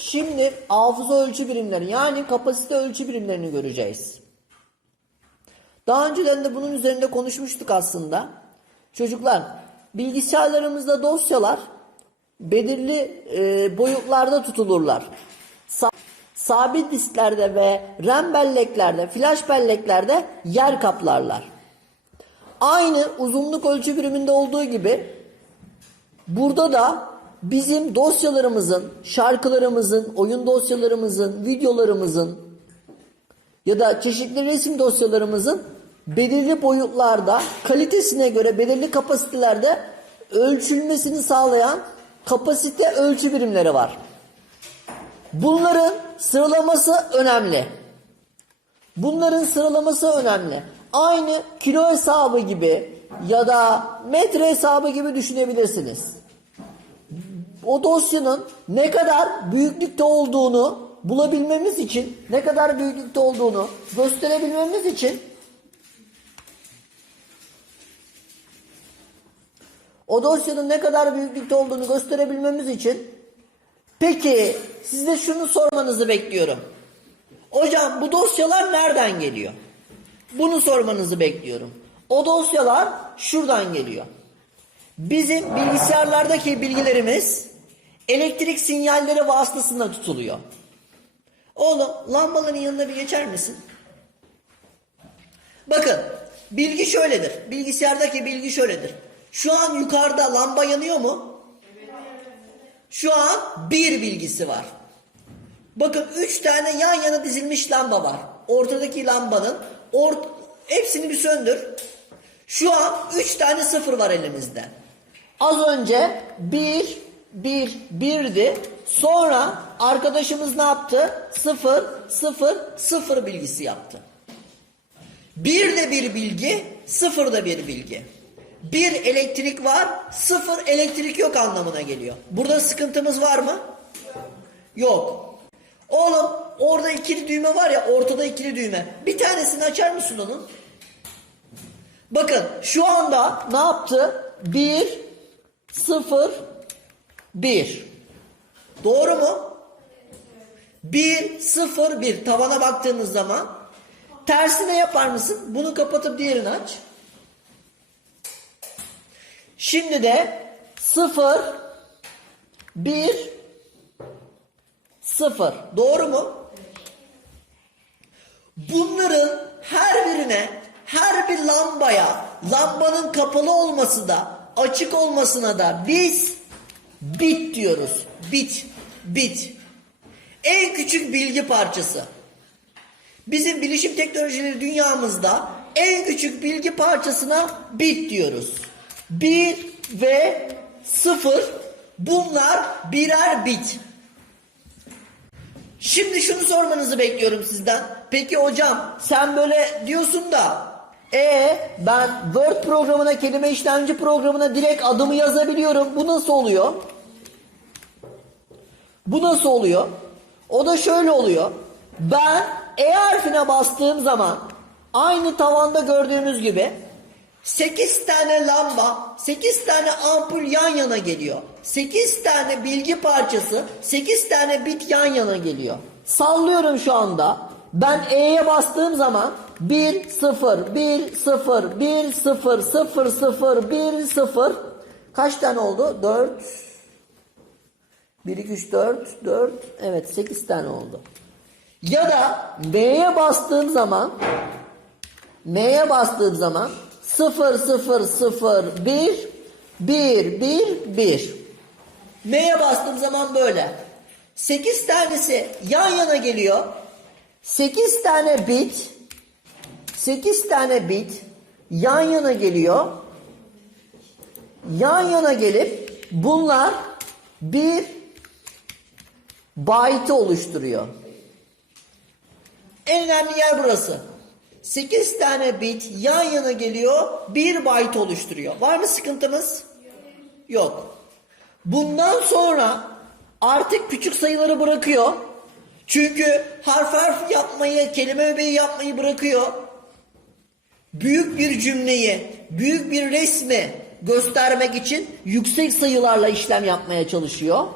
Şimdi hafıza ölçü birimleri yani kapasite ölçü birimlerini göreceğiz. Daha önceden de bunun üzerinde konuşmuştuk aslında. Çocuklar bilgisayarlarımızda dosyalar belirli e, boyutlarda tutulurlar. Sa- sabit disklerde ve RAM belleklerde, flash belleklerde yer kaplarlar. Aynı uzunluk ölçü biriminde olduğu gibi burada da bizim dosyalarımızın, şarkılarımızın, oyun dosyalarımızın, videolarımızın ya da çeşitli resim dosyalarımızın belirli boyutlarda, kalitesine göre belirli kapasitelerde ölçülmesini sağlayan kapasite ölçü birimleri var. Bunların sıralaması önemli. Bunların sıralaması önemli. Aynı kilo hesabı gibi ya da metre hesabı gibi düşünebilirsiniz. O dosyanın ne kadar büyüklükte olduğunu bulabilmemiz için, ne kadar büyüklükte olduğunu gösterebilmemiz için o dosyanın ne kadar büyüklükte olduğunu gösterebilmemiz için peki size şunu sormanızı bekliyorum. Hocam bu dosyalar nereden geliyor? Bunu sormanızı bekliyorum. O dosyalar şuradan geliyor. Bizim bilgisayarlardaki bilgilerimiz elektrik sinyalleri vasıtasında tutuluyor. Oğlum lambaların yanına bir geçer misin? Bakın bilgi şöyledir. Bilgisayardaki bilgi şöyledir. Şu an yukarıda lamba yanıyor mu? Şu an bir bilgisi var. Bakın üç tane yan yana dizilmiş lamba var. Ortadaki lambanın ort hepsini bir söndür. Şu an üç tane sıfır var elimizde. Az önce bir, bir, birdi. Sonra arkadaşımız ne yaptı? Sıfır, sıfır, sıfır bilgisi yaptı. Bir de bir bilgi, sıfır da bir bilgi. Bir elektrik var, sıfır elektrik yok anlamına geliyor. Burada sıkıntımız var mı? Yok. Oğlum orada ikili düğme var ya ortada ikili düğme. Bir tanesini açar mısın onun? Bakın şu anda ne yaptı? 1 0 1. Doğru mu? 1 0 1 tavana baktığınız zaman tersine yapar mısın? Bunu kapatıp diğerini aç. Şimdi de 0 1 0. Doğru mu? Bunların her birine, her bir lambaya, lambanın kapalı olması da, açık olmasına da biz bit diyoruz. Bit, bit. En küçük bilgi parçası. Bizim bilişim teknolojileri dünyamızda en küçük bilgi parçasına bit diyoruz. 1 ve 0 bunlar birer bit. Şimdi şunu sormanızı bekliyorum sizden. Peki hocam sen böyle diyorsun da e ben Word programına kelime işlemci programına direkt adımı yazabiliyorum. Bu nasıl oluyor? Bu nasıl oluyor? O da şöyle oluyor. Ben E harfine bastığım zaman aynı tavanda gördüğünüz gibi 8 tane lamba, 8 tane ampul yan yana geliyor. 8 tane bilgi parçası, 8 tane bit yan yana geliyor. Sallıyorum şu anda. Ben E'ye bastığım zaman 1 0 1 0 1 0 0 0 1 0 kaç tane oldu? 4 1 2 3 4 4 evet 8 tane oldu. Ya da M'ye bastığım zaman M'ye bastığım zaman 0 0 0 1 1 1 1 M'ye bastığım zaman böyle. 8 tanesi yan yana geliyor. 8 tane bit 8 tane bit yan yana geliyor. Yan yana gelip bunlar bir byte oluşturuyor. En önemli yer burası. 8 tane bit yan yana geliyor, 1 byte oluşturuyor. Var mı sıkıntımız? Yok. Bundan sonra artık küçük sayıları bırakıyor. Çünkü harf harf yapmayı, kelime öbeği yapmayı bırakıyor. Büyük bir cümleyi, büyük bir resmi göstermek için yüksek sayılarla işlem yapmaya çalışıyor.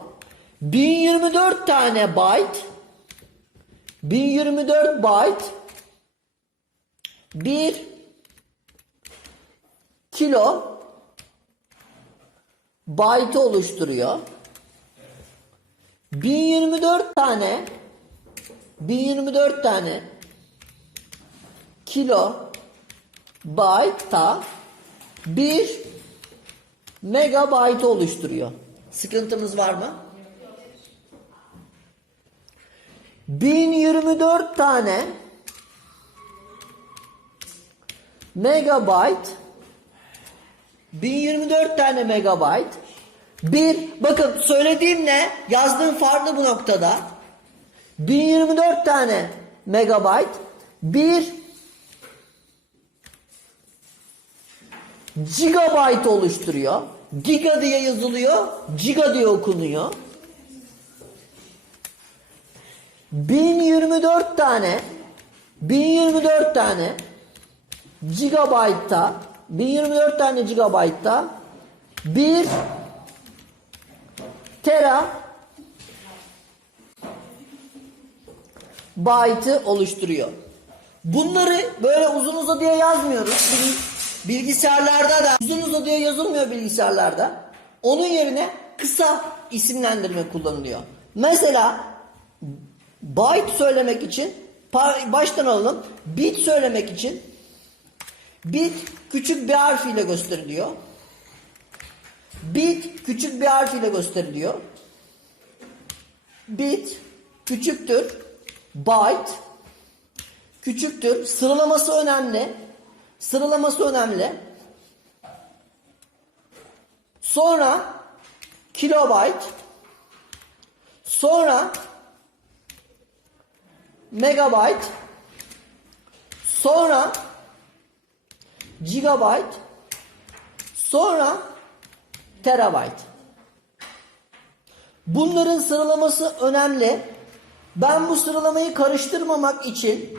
1024 tane byte 1024 byte 1 kilo byte oluşturuyor. 1024 tane 1024 tane kilo byte'ta 1 megabyte oluşturuyor. Sıkıntımız var mı? 1024 tane megabyte 1024 tane megabyte bir bakın söylediğim ne yazdığım farklı bu noktada 1024 tane megabyte bir gigabyte oluşturuyor. Giga diye yazılıyor, giga diye okunuyor. 1024 tane 1024 tane gigabyte'ta 1024 tane gigabyte'ta 1 tera byte'ı oluşturuyor. Bunları böyle uzun uzadıya yazmıyoruz. Bilgisayarlarda da uzun uzadıya yazılmıyor bilgisayarlarda. Onun yerine kısa isimlendirme kullanılıyor. Mesela byte söylemek için baştan alalım. Bit söylemek için bit küçük bir harf ile gösteriliyor. Bit küçük bir harf ile gösteriliyor. Bit küçüktür byte küçüktür. Sıralaması önemli. Sıralaması önemli. Sonra kilobyte sonra megabyte sonra gigabyte sonra terabyte. Bunların sıralaması önemli. Ben bu sıralamayı karıştırmamak için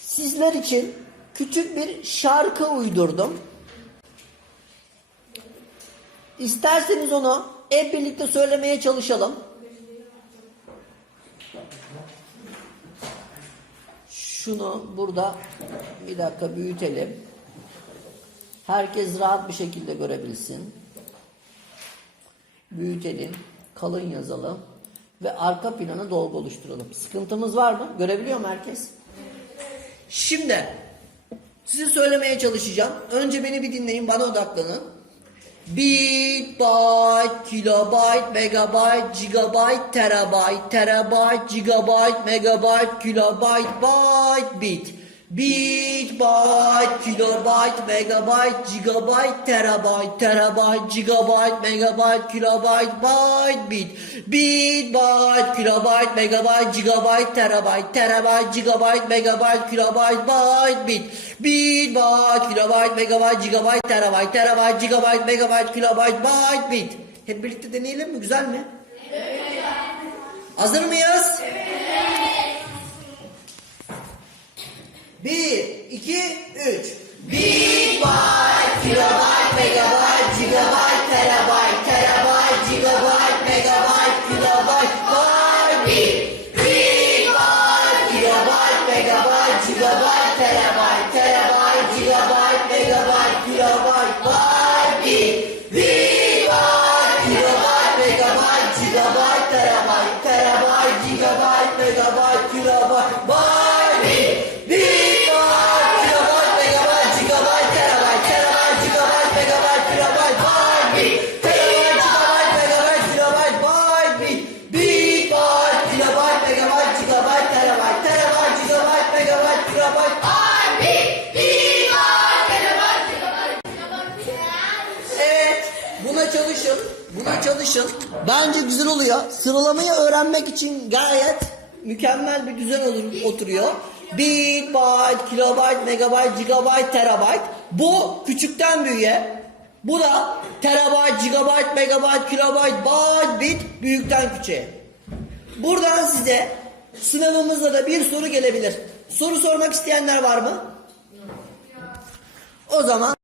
sizler için küçük bir şarkı uydurdum. İsterseniz onu hep birlikte söylemeye çalışalım. Şunu burada bir dakika büyütelim. Herkes rahat bir şekilde görebilsin. Büyütelim, kalın yazalım ve arka plana dolgu oluşturalım. Sıkıntımız var mı? Görebiliyor mu herkes? Şimdi size söylemeye çalışacağım. Önce beni bir dinleyin, bana odaklanın. Bit, byte, kilobyte, megabyte, gigabyte, terabyte, terabyte, gigabyte, megabyte, kilobyte, byte, bit. Bit, byte, kilobyte, megabyte, gigabyte, terabyte, terabyte, gigabyte, megabyte, kilobyte, byte, bit. Bit, byte, kilobyte, megabyte, gigabyte, terabyte, terabyte, gigabyte, megabyte, kilobyte, byte, bit. Bit, byte, kilobyte, megabyte, gigabyte, terabyte, terabyte, gigabyte, megabyte, kilobyte, byte, bit. Hep birlikte deneyelim mi? Güzel mi? Evet. Hazır mıyız? Bir, iki, üç. Byte, kilobyte, megabyte, gigabyte, terabyte, terabyte, gigabyte, megabyte, kilobyte, byte. Bit, byte, kilobyte, megabyte, gigabyte, terabyte, terabyte, gigabyte, megabyte, kilobyte, byte. Bit, byte, kilobyte, megabyte, gigabyte, terabyte, terabyte, gigabyte, megabyte, kilobyte, byte, Buna çalışın. Bence güzel oluyor. Sıralamayı öğrenmek için gayet mükemmel bir düzen olur, oturuyor. Bit, byte, kilobyte, megabyte, gigabyte, terabyte. Bu küçükten büyüğe. Bu da terabyte, gigabyte, megabyte, kilobyte, byte, bit büyükten küçüğe. Buradan size sınavımızda da bir soru gelebilir. Soru sormak isteyenler var mı? O zaman